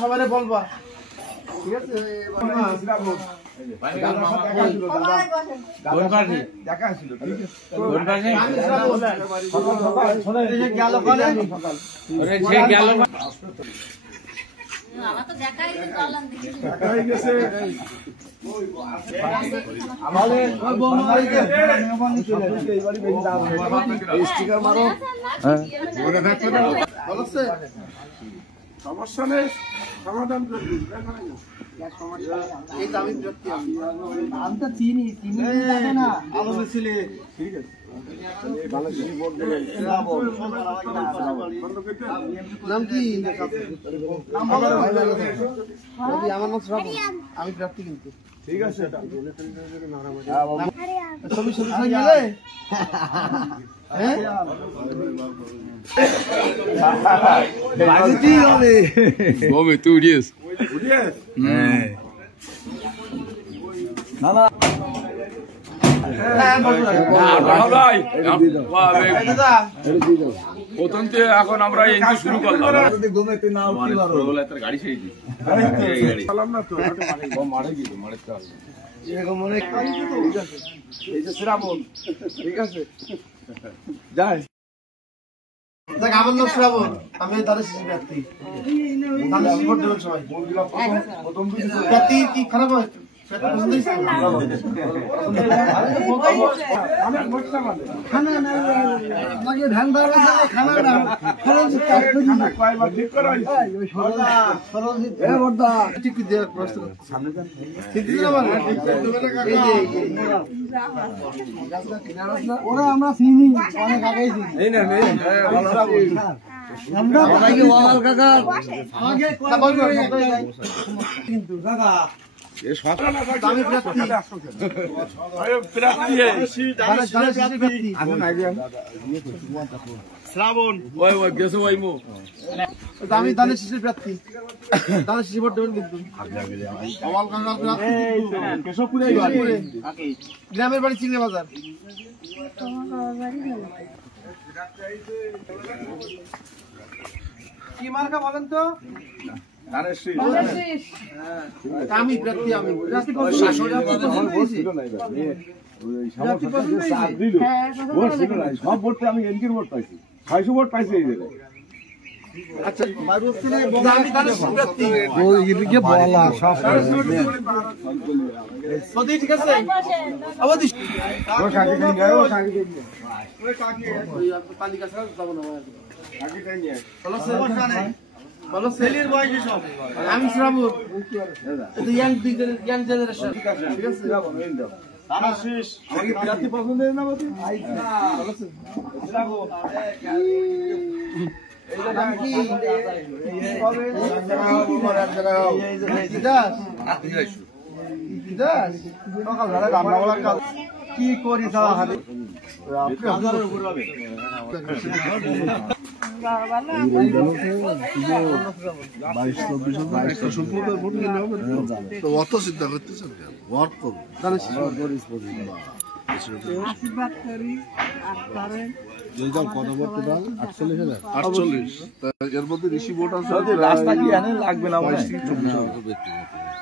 সবাই বলবা ঠিক আছে সমস্যা নেই সমাধান করবি আমি তো চিনি না আলো ছিলে ঠিক আছে নাম কি আমার নাম শ্রাবণ আমি প্রাপ্তি কিন্তু ঠিক আছে ছবি ছবি গেলে Homem, tu diz. প্রথমতে এখন আমরা এনজয় শুরু করলাম গাড়ি ছেড়ে দিই শ্রাবণ ঠিক আছে যাই আমার নাম শ্রাবণ আমি তাদের শিশু ব্যক্তি ব্যক্তি কি খারাপ হয় ওরা আমরা চিনি অনেক আগেই কিন্তু দাদা শ্রাবণ আমি দানের শিশুর প্রার্থী দানের শিশু ভোট দেবেন কিন্তু গ্রামের বাড়ি চিংড়ি বাজার কি মার্কা বলেন তো আমি প্রার্থী আমি সব ভোট আমি এনকির ভোট পাইছি 600 ভোট পাইছি এই জায়গায় আচ্ছা ঠিক আছে আমি শ্রাবণ ইয়াং জেনারেশন ঠিক আছে আমাকে প্রার্থী পছন্দ না কি করি অত চিন্তা করতেছেন ওয়ার্ক করবো আশীর্বাদ করি কত ভোট 48 এর মধ্যে ঋষি ভোট আছে রাস্তা কি এনে লাগবে না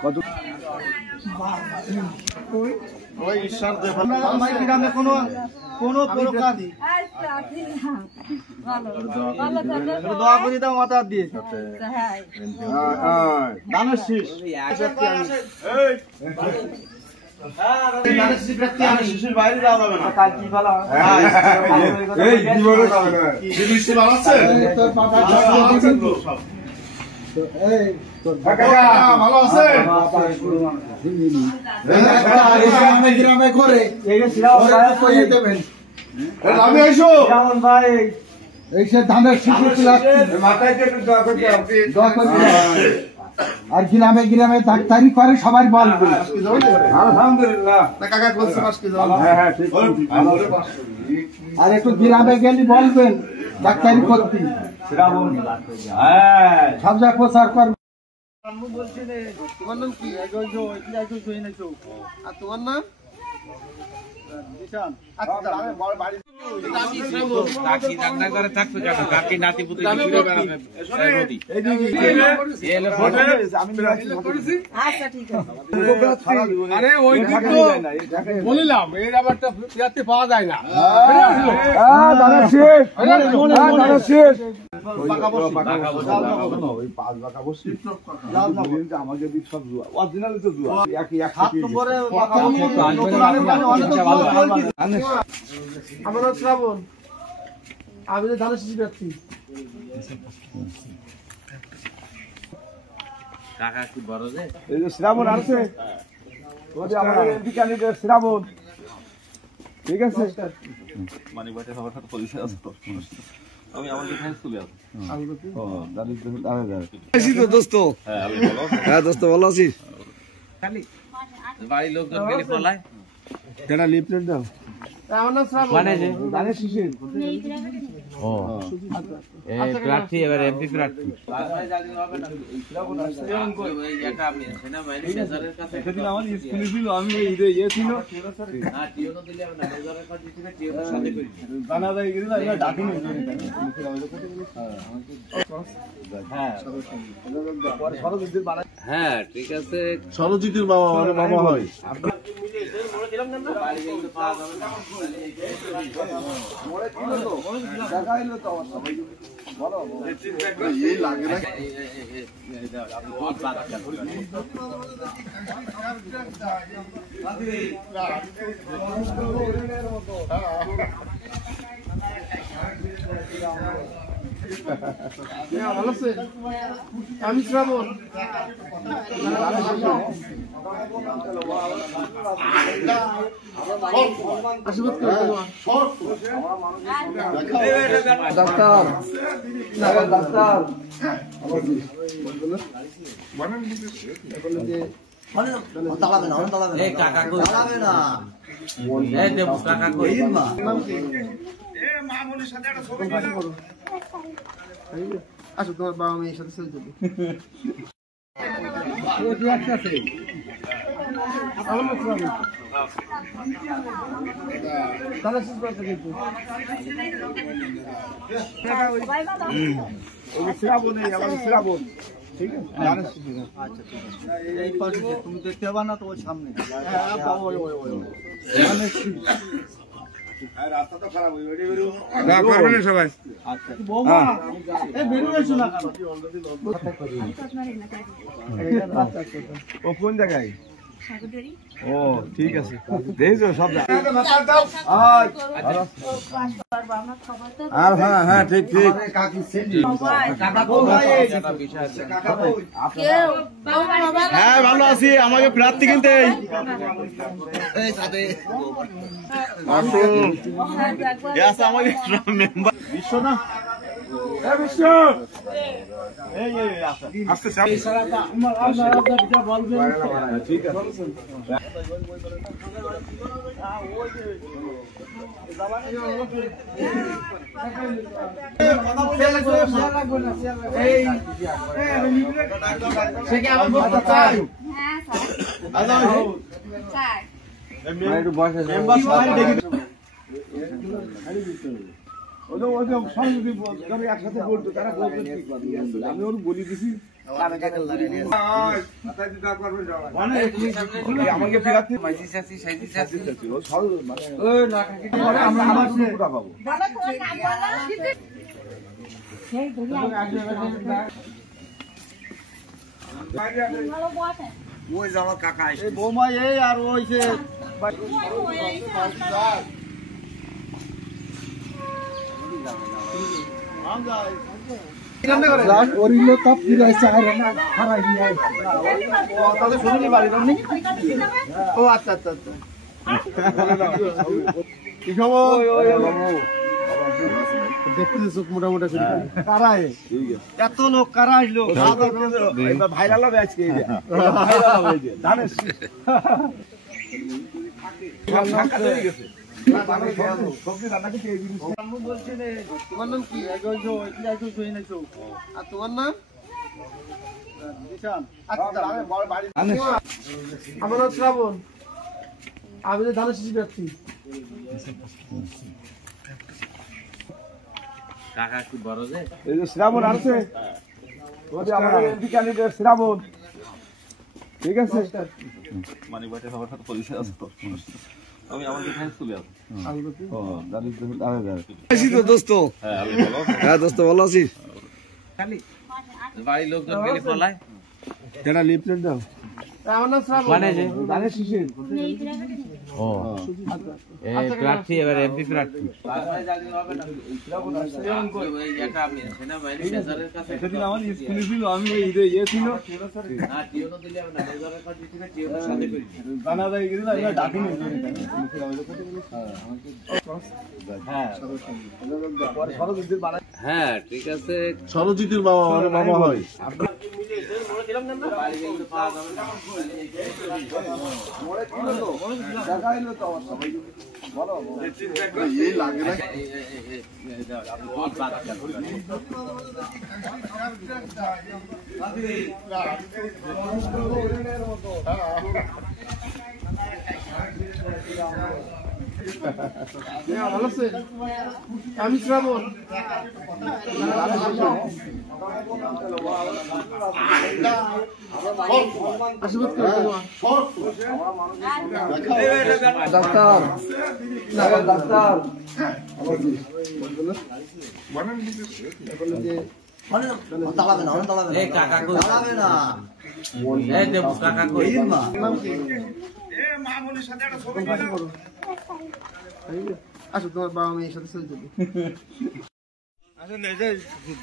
কত ওই ঈশ্বর দেব আমার গ্রামে কোনো প্রকার দোয়া করে দাও মাথা দিয়ে দানের শীষ শিশুর বাইরে যাওয়া যাবে না কাল কি ভালো ভালো আছে গ্রামে করে আমি আইসো ভাই এই সে ধানের শিশু মাথায় আর গ্রামে গ্রামে ডাক্তারি করে সবাই বলবে আলহামদুলিল্লাহ। না কাকা বলছে মাস কি যাবে হ্যাঁ হ্যাঁ ঠিক। আর একটু গ্রামে গেলে বলবেন ডাক্তারি করতে শ্রাবণ। হ্যাঁ সব যা প্রচার করবে। তোমার নাম কি? আর তোমার নাম? কাকি রান্না করে থাকতো জানো, কাকি নাতি পুতি ঘুরে বেড়াবে নদী। আচ্ছা ঠিক আছে। আরে ওই দিন তো বলিলাম এই ব্যাপারটা প্রার্থী পাওয়া যায় না। দাদা শেষ, দাদা শেষ। আমাকে সব জুয়া অরিজিনাল তো জুয়া একই এক আমার নাম শ্রাবণ, আমি তো ধানের শিশু ব্যক্তি। কাকা কি বড় যে? এই যে শ্রাবণ আছে আমাদের এমপি ক্যান্ডিডেট শ্রাবণ, ঠিক আছে। মানে বাচ্চা সবার সাথে পরিচয় আছে তো। আমি আমাদের এখানে চলে আসি। দোস্ত, হ্যাঁ দোস্ত ভালো আছিস? বাড়ির লোকজন গেলে পলায়। কেনা লিফলেট দাও। আমার নাম শ্রাবণ। মানে যে ধানের শিশির। ও এই প্রার্থী এবার এমপি প্রার্থী। সেদিন আমার স্কুলে ছিল, আমি ইয়ে ছিল জানাজায় গেছিল, ডাকিনি। হ্যাঁ ঠিক আছে। সরজিতের বাবা মানে বাবা হয়। এই লাগে না ভালো আছে? আমি শ্রাবণ। আশীর্বাদ করে ডাক্তার, ডাক্তার এই কাকা কই? এই দেবু কাকা কই? আচ্ছা, তোমার বাবা মেয়ের সাথে চলে যাবে। আমার নাম শ্রাবণ। তাহলে শেষ করতে কিন্তু শ্রাবণ, এই আমাদের শ্রাবণ, ঠিক আছে। ধানের শিশির। এই পাশে তুমি দেখতে পাবা না, তো ওর সামনে। সবাই বৌমা, এই বেরিয়ে এসো না কেন? ও কোন জায়গায়? ও ঠিক আছে, দেখছো সব। আর হ্যাঁ হ্যাঁ ঠিক ঠিক। হ্যাঁ ভালো আছি, আমাকে প্রার্থী কিনতে আমাকে বিশ্ব না বিশ্ব আস্তে ঠিক আছে। একটু বয়স একসাথে বলতো, তারা বলতেন আমি ওর বলি দিছি। আমাকে ওই যে আমার কাকা, এই বৌমা, এই আর ওই যে ও আচ্ছা আচ্ছা আচ্ছা। কি খবর? দেখতে চোখ মোটামুটি কারা এত লোক কারা আসলো ভাইরাল হবে আজকে ভাইরাল হবে ধানের শীষ সবজি রান্না করতে এই জিনিস তোমার নাম কি? আর তোমার নাম? আমার নাম শ্রাবণ। আমি তো ধানের শীষ যাচ্ছি। এই যে শ্রাবণ আছে আমার এমপি ক্যান্ডিডেট শ্রাবণ, ঠিক আছে? মানে বাড়িতে সবার সাথে পরিচয় আছে তো। আমি আমার যেখানে চলে আসবো। দোস্ত হ্যাঁ, আমি বলো। হ্যাঁ দোস্ত ভালো আছিস? বাড়ির লোকজন গেলে পলায়। এটা লিফলেট দাও। আমার নাম শ্রাবণ। ধানের শীষের প্রার্থী এবার এমপি প্রার্থী সেদিন আমার স্কুলে ছিল, আমি ওই ইয়ে ছিল জানা যায় গেছিল ডাকিনি। হ্যাঁ ঠিক আছে সরজিতের বাবা মানে মামা হয়। এই লাগে না ভালো আছে? আমি শ্রাবণ। আশীর্বাদ করো তোমার। ডাক্তার ডাক্তার এই কাকা কই এই দেব কাকা কই আসো, তোমার বাবা মেয়ের সাথে চলে যাবে।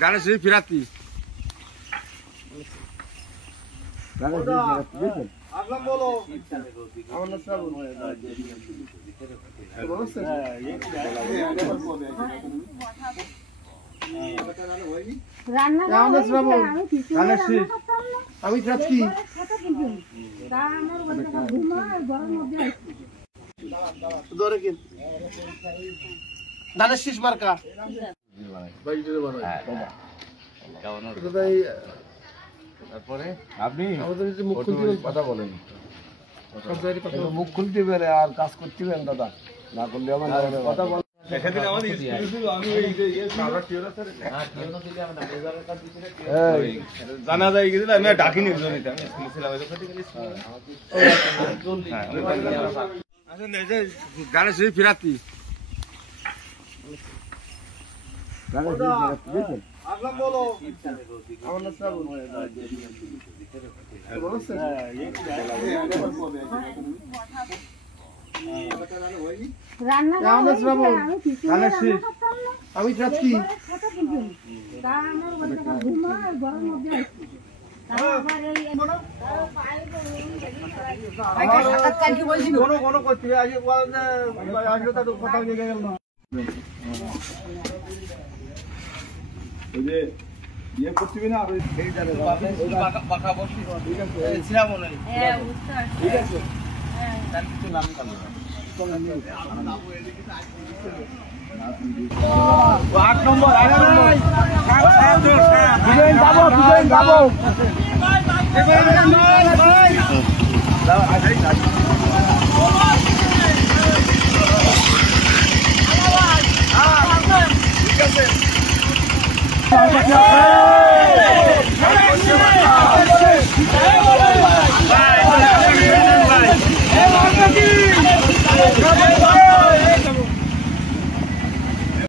ধানের শীষ ফিরাতি আমার নাম শ্রাবণ। ভালো আছে? আমি যাচ্ছি। ধানের শীষ মার্কা। তারপরে আপনি আমাদের যে মুখ্যমন্ত্রী কথা বলেন, সব জায়গায় কথা বলে। মুখ খুলতে পারে আর কাজ করতে পারেন দাদা, না করলে আমার কথা বল। সেদিন আমার স্কুলে ছিল, আমি ওই ইয়ে জানা যায় গেছিল, আমি ডাকিনি জনিতে, আমি স্কুলে ছিলাম গানের শীষ ফিরাতি আমার নাম শ্রাবণ। ভালো আছে? আমি যাচ্ছি। ওই যে ইয়ে করছিবি না, আর ওই সেই জানে পাকা বসি ঠিক আছে, শ্রাবণ ঠিক আছে। আট নম্বর যাবো